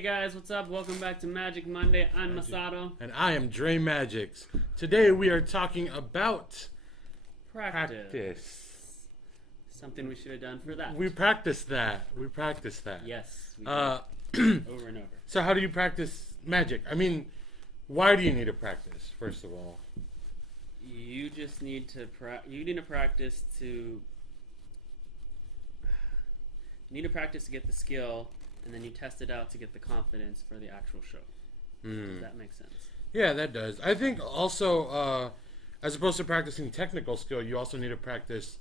Hey guys, what's up? Welcome back to Magic Monday. I'm Masato. And I am Dre Magics. Today we are talking about Practice. Something we should have done for that. We practiced that. Yes. We Uh, did. Over and over. So how do you practice magic? I mean, why do you need to practice, first of all? You just need to practice to... You need to practice to get the skill, and then you test it out to get the confidence for the actual show. Does that make sense? Yeah, that does. I think also, as opposed to practicing technical skill, you also need to practice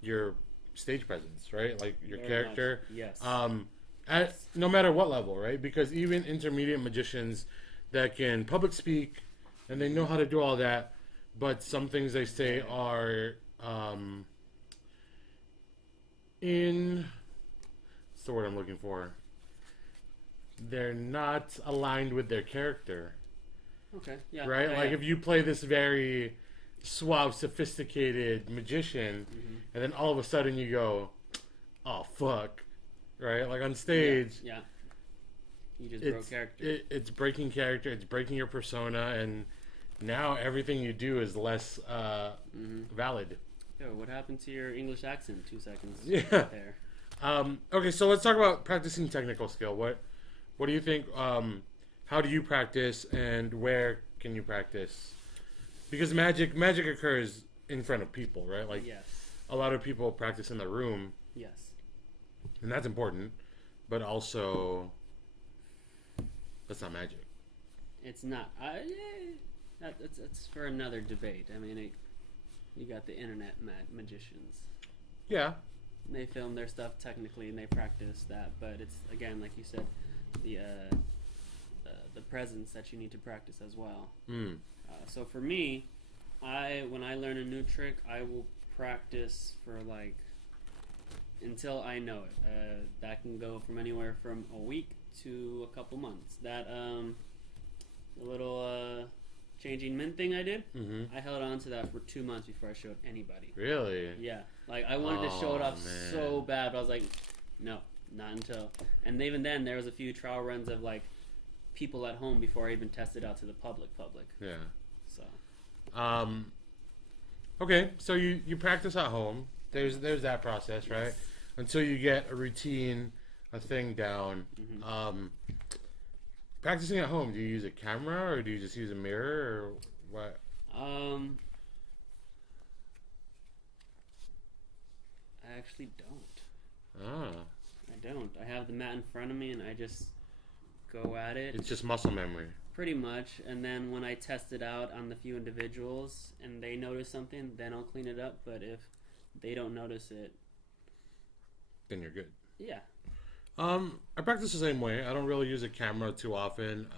your stage presence, right? Like your Very character. much. Yes. No matter what level, right? Because even intermediate magicians that can public speak and they know how to do all that, but some things they say are what's the word I'm looking for? They're not aligned with their character. Okay. Yeah. Right? Yeah, like yeah. if you play this very suave, sophisticated magician, and then all of a sudden you go, "Oh fuck!" Right? Like on stage, Yeah. You just broke character. It's breaking character. It's breaking your persona, and now everything you do is less valid. Yo, what happened to your English accent? 2 seconds. Yeah. There. Okay, so let's talk about practicing technical skill. What do you think? How do you practice, and where can you practice? Because magic occurs in front of people, right? Like Yes. a lot of people practice in the room, Yes. and that's important. But also, that's not magic. It's not. That's for another debate. I mean, you got the internet magicians. Yeah. They film their stuff technically and they practice that, but it's again, like you said, the presence that you need to practice as well. So for me, when I learn a new trick, I will practice for like until I know it. That can go from anywhere from a week to a couple months. That the little changing mint thing I did, I held on to that for 2 months before I showed anybody. Really? Yeah, like I wanted to show it off so bad, but I was like, no, not until. And even then, there was a few trial runs of like people at home before I even tested out to the public. Yeah. So. Okay, so you practice at home. There's that process, right? Yes. Until you get a routine, a thing down. Practicing at home, do you use a camera or do you just use a mirror or what? I actually don't. Ah. I don't. I have the mat in front of me and I just go at it. It's just muscle memory. Pretty much. And then when I test it out on the few individuals and they notice something, then I'll clean it up. But if they don't notice it, Then you're good. yeah. I practice the same way. I don't really use a camera too often.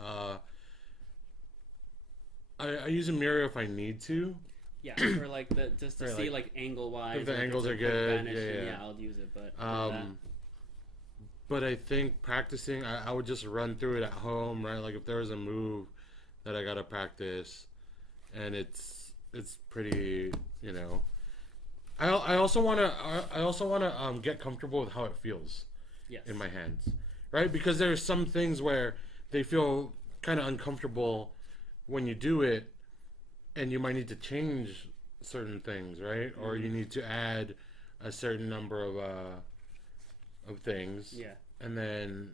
I use a mirror if I need to. Yeah, for like just to Right, see like, like angle wise. if the angles are good, Yeah, I'll use it. But But I think practicing, I would just run through it at home, right? Like if there was a move that I gotta practice, and it's pretty, you know. I also wanna get comfortable with how it feels. yes. In my hands, right? Because there's some things where they feel kind of uncomfortable when you do it, and you might need to change certain things, right? Or you need to add a certain number of things, Yeah. and then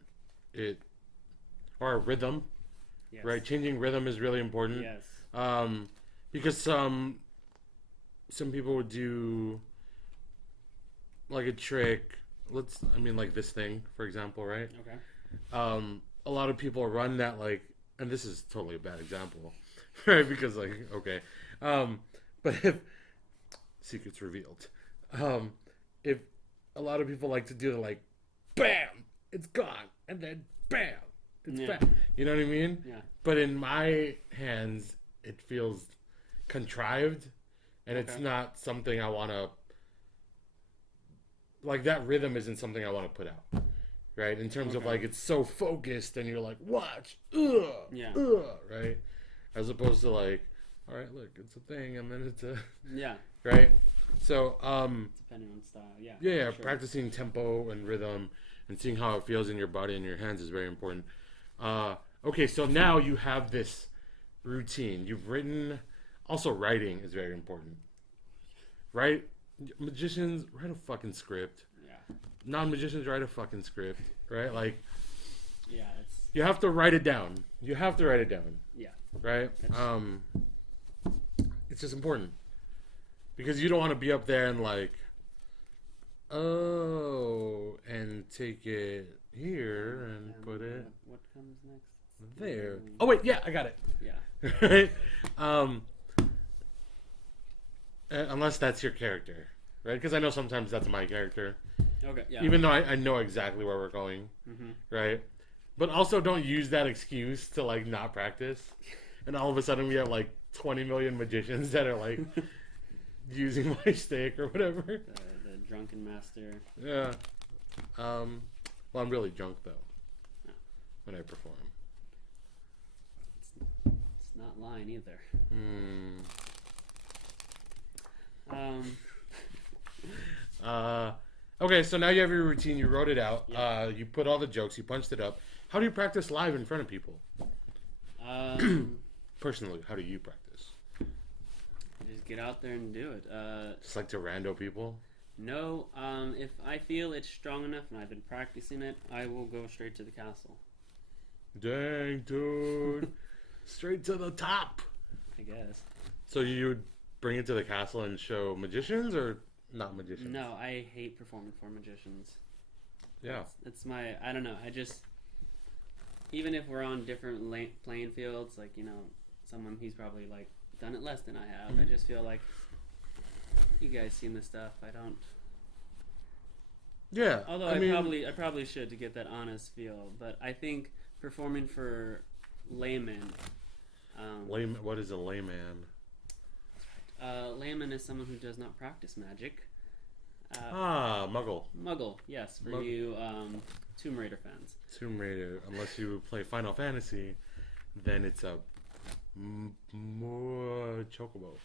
or a rhythm, Yes. right? Changing rhythm is really important. Yes. Because some people would do like a trick. Like this thing, for example, right? Okay. A lot of people run that like, and this is totally a bad example, right? Because like, okay, but if secrets revealed, if a lot of people like to do the like, bam, it's gone, and then bam, it's back. You know what I mean? Yeah. But in my hands, it feels contrived, and it's not something I want to. Like that rhythm isn't something I want to put out, right? In terms of like it's so focused, and you're like, watch, right? As opposed to like, all right, look, it's a thing, and then it's a right. So depending on style, yeah. Yeah, sure. Practicing tempo and rhythm and seeing how it feels in your body and your hands is very important. Okay, so now you have this routine. You've written. Also, writing is very important. Right? Magicians write a fucking script. Yeah. Non-magicians write a fucking script. Right? Like, yeah, you have to write it down. You have to write it down. Yeah. Right? It's just important. Because you don't want to be up there and like, oh, and take it here and put it what comes next? there. Oh wait, yeah, I got it. Yeah. Right? Unless that's your character, right? Because I know sometimes that's my character. Okay. Yeah. Even though I know exactly where we're going, right? But also don't use that excuse to like not practice, and all of a sudden we have like 20 million magicians that are like using my stick or whatever. The drunken master. Yeah. Well, I'm really drunk though when I perform. It's not lying either. Okay, so now you have your routine. You wrote it out. Yeah. You put all the jokes. You punched it up. How do you practice live in front of people? Personally, how do you practice? Just get out there and do it. Just like to rando people? No. If I feel it's strong enough and I've been practicing it, I will go straight to the castle. Dang, dude. Straight to the top. I guess. So you would bring it to the castle and show magicians or not magicians? No, I hate performing for magicians. Yeah. It's my, I don't know, I just, even if we're on different playing fields, like, you know, someone who's probably, like, done it less than I have, I just feel like, you guys seen this stuff, I don't. Yeah. Although I probably should to get that honest feel, but I think performing for laymen. What is a layman? Layman is someone who does not practice magic. Muggle. Muggle, yes, for you Tomb Raider fans. Tomb Raider. Unless you play Final Fantasy, then it's a more chocobo.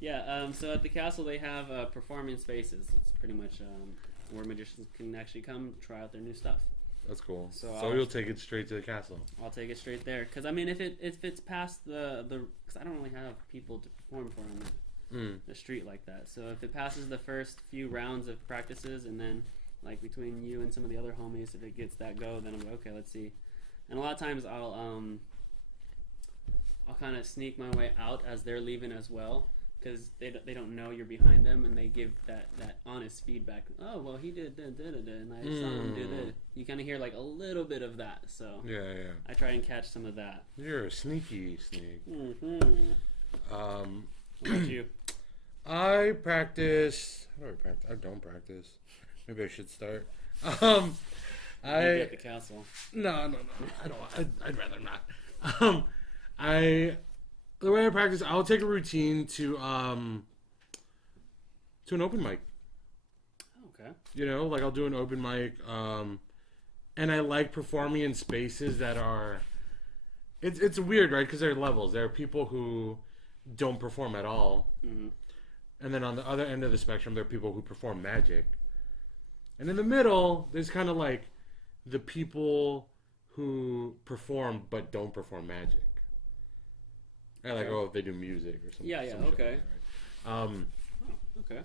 Yeah, so at the castle they have performing spaces. It's pretty much where magicians can actually come try out their new stuff. That's cool. So you'll take it straight to the castle. I'll take it straight there, because I mean, if it's past the because I don't really have people to perform for on the street like that. So if it passes the first few rounds of practices, and then like between you and some of the other homies, if it gets that go, then I'm like, okay, let's see. And a lot of times I'll kind of sneak my way out as they're leaving as well, because they don't know you're behind them, and they give that honest feedback. Oh, well, he did and I saw him do this. You kind of hear like a little bit of that, so yeah. I try and catch some of that. You're a sneaky sneak. What about you? I practice. How do I practice? I don't practice. Maybe I should start. Maybe at the castle. No. I don't. I'd rather not. The way I practice, I'll take a routine to an open mic. Okay. You know, like I'll do an open mic, and I like performing in spaces that are. It's weird, right? Because there are levels. There are people who don't perform at all, and then on the other end of the spectrum, there are people who perform magic, and in the middle, there's kind of like the people who perform but don't perform magic. And like, if they do music or something. Yeah, some okay. Shit like that, right? Okay.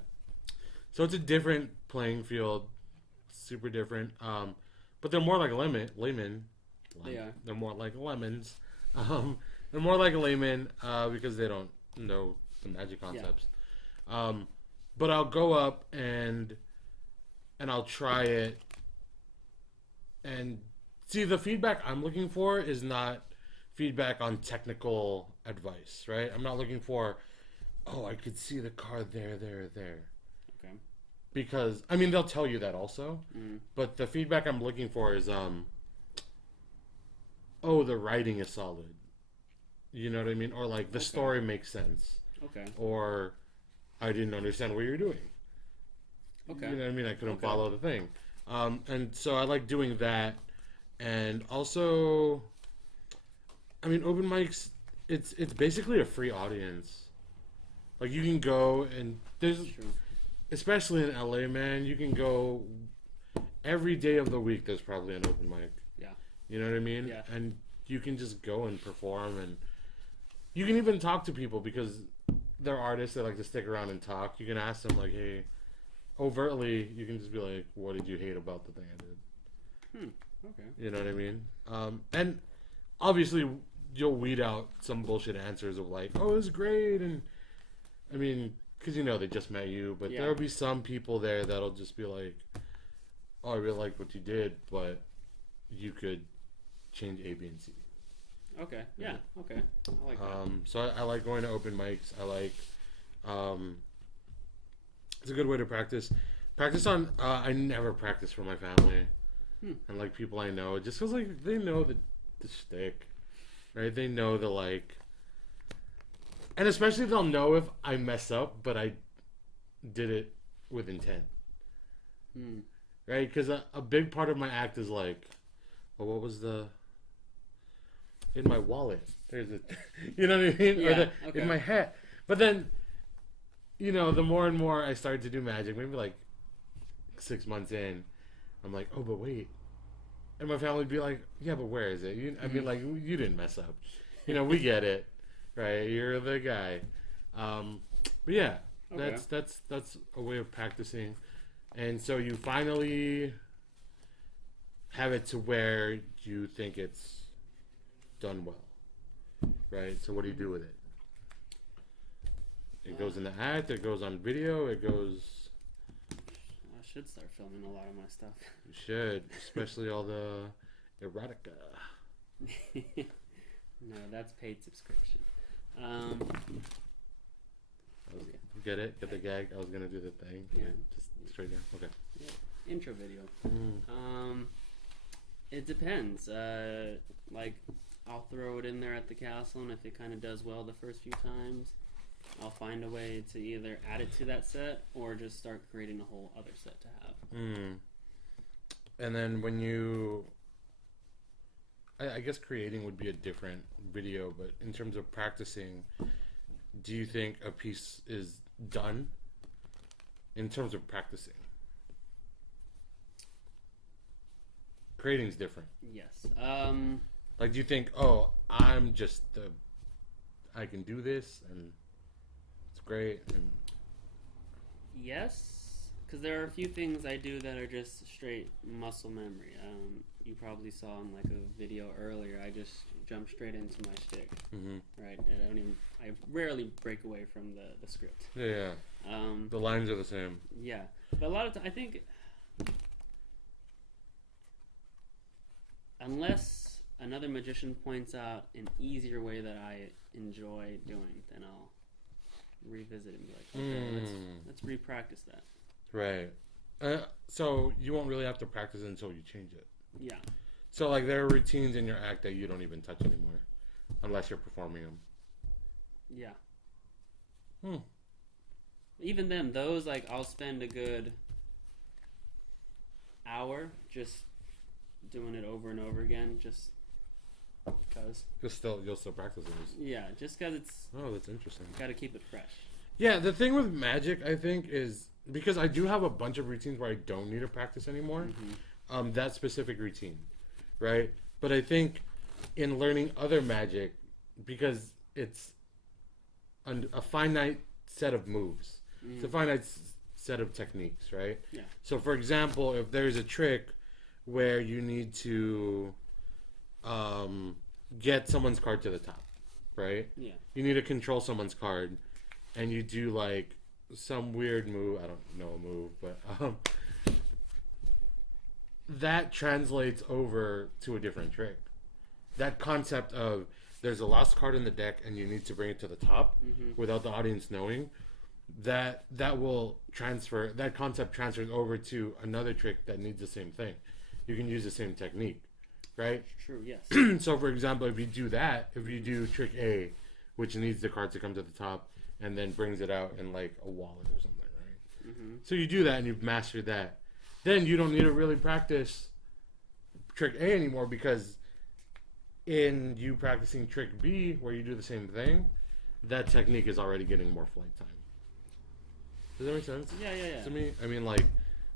So it's a different playing field, super different. But they're more like laymen. They are. They're more like lemons. They're more like a layman because they don't know the magic concepts. Yeah. But I'll go up and I'll try it. And see, the feedback I'm looking for is not feedback on technical advice, right? I'm not looking for, I could see the card there. Okay. Because, I mean, they'll tell you that also. But the feedback I'm looking for is, the writing is solid. You know what I mean? Or, like, the story makes sense. Okay. Or, I didn't understand what you're doing. Okay. You know what I mean? I couldn't follow the thing. And so I like doing that. And also, I mean, open mics, it's basically a free audience. Like, you can go and there's, especially in LA, man, you can go every day of the week there's probably an open mic. Yeah. You know what I mean? Yeah. And you can just go and perform, and you can even talk to people because they're artists that like to stick around and talk. You can ask them like, hey, overtly, you can just be like, what did you hate about the thing I did? Okay. You know what I mean? And obviously you'll weed out some bullshit answers of like, oh, it was great, and I mean, because you know they just met you, but there'll be some people there that'll just be like, oh, I really liked what you did, but you could change A, B, and C. Okay. Yeah. Okay. I like that. So I like going to open mics. I like, it's a good way to practice. Practice on, I never practice for my family and like people I know, just because like they know the shtick, right? They know the like, and especially they'll know if I mess up, but I did it with intent, right? Because a big part of my act is like, oh, what was the in my wallet? There's a, you know what I mean? Yeah, or in my hat. But then, you know, the more and more I started to do magic, maybe like 6 months in, I'm like, oh, but wait. And my family would be like, yeah, but where is it? I mean, like, you didn't mess up. You know, we get it, right? You're the guy. But yeah, that's a way of practicing. And so you finally have it to where you think it's done well, right? So what do you do with it? It goes in the act, it goes on video, it goes... I should start filming a lot of my stuff. You should, especially all the erotica. No, that's paid subscription. Get it? Get the gag? I was gonna do the thing. Yeah. Just straight down. Okay. Yeah. Intro video. It depends. Like, I'll throw it in there at the castle, and if it kind of does well the first few times, I'll find a way to either add it to that set or just start creating a whole other set to have. And then when you... I guess creating would be a different video, but in terms of practicing, do you think a piece is done in terms of practicing? Creating's different. Yes. Like, do you think, oh, I'm just I can do this and it's great? And... Yes, because there are a few things I do that are just straight muscle memory. You probably saw in like a video earlier, I just jump straight into my shtick. Right? I rarely break away from the script. Yeah. The lines are the same. Yeah. But a lot of I think... Unless another magician points out an easier way that I enjoy doing, then I'll revisit it and be like, okay, let's re-practice that. Right. So you won't really have to practice it until you change it. Yeah. So like there are routines in your act that you don't even touch anymore, unless you're performing them. Yeah. Even then, those, like, I'll spend a good hour just doing it over and over again, just because. You'll still practice those. Yeah, just because it's... Oh, that's interesting. Got to keep it fresh. Yeah, the thing with magic, I think, is because I do have a bunch of routines where I don't need to practice anymore. That specific routine, right? But I think in learning other magic, because it's a finite set of moves, it's a finite set of techniques, right? Yeah. So, for example, if there's a trick where you need to get someone's card to the top, right? Yeah. You need to control someone's card, and you do like some weird move. I don't know a move, but that translates over to a different trick. That concept of there's a lost card in the deck, and you need to bring it to the top without the audience knowing. That will transfer. That concept transfers over to another trick that needs the same thing. You can use the same technique, right? True, yes. So, for example, if you do trick A, which needs the card to come to the top, and then brings it out in, like, a wallet or something, right? So you do that, and you've mastered that. Then you don't need to really practice trick A anymore, because in you practicing trick B, where you do the same thing, that technique is already getting more flight time. Does that make sense? Yeah. To me, I mean, like,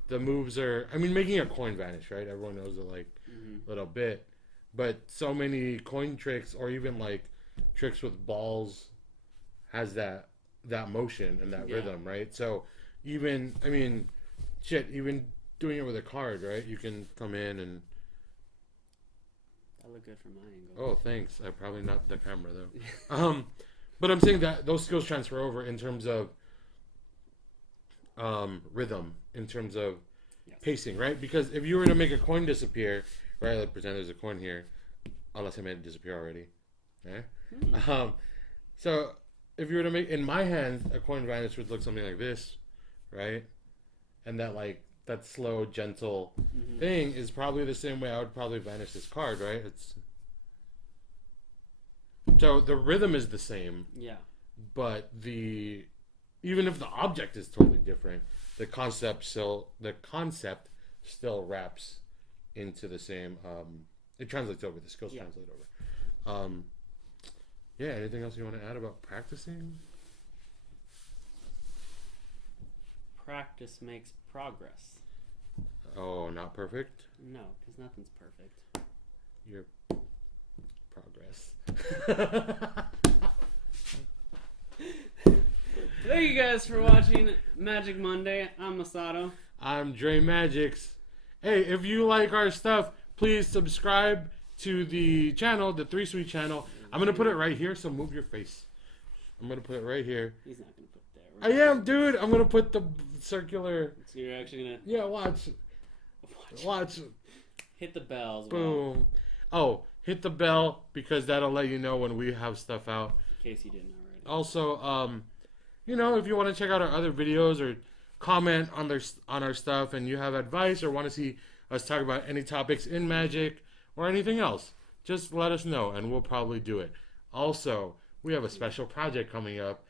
the moves are. I mean, making a coin vanish, right? Everyone knows it like a little bit, but so many coin tricks or even like tricks with balls has that motion and that rhythm, right? So even I mean, shit, even doing it with a card, right? You can come in and. That look good from my angle. Oh, thanks. I probably not the camera though. But I'm saying that those skills transfer over in terms of rhythm, in terms of pacing, right? Because if you were to make a coin disappear, right? Like pretend there's a coin here, unless I made it disappear already. Yeah. So if you were to make in my hand a coin vanish would look something like this, right? And that slow, gentle thing is probably the same way I would probably vanish this card, right? So the rhythm is the same. Yeah. But even if the object is totally different, the concept still wraps into the same. It translates over. The skills translate over. Yeah. Anything else you want to add about practicing? Practice makes progress. Oh, not perfect? No, because nothing's perfect. Your progress. Thank you guys for watching Magic Monday. I'm Masato. I'm Dre Magics. Hey, if you like our stuff, please subscribe to the channel, the 3 Sweet channel. I'm going to put it right here, so move your face. I'm going to put it right here. He's not going to put it there. I am, dude. I'm going to put the circular... So you're actually going to... Yeah, watch. Hit the bell as Boom. Oh, hit the bell because that'll let you know when we have stuff out. In case you didn't already. Also, if you want to check out our other videos or comment on our stuff and you have advice or want to see us talk about any topics in Magic or anything else, just let us know and we'll probably do it. Also, we have a special project coming up.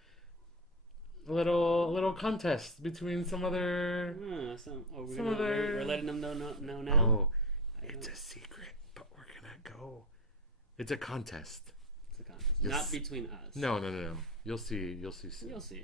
A little contest between some other... we're letting them know now? Oh, it's a secret, but we're going to go. It's a contest. It's a contest. Not between us. No. You'll see soon. You'll see.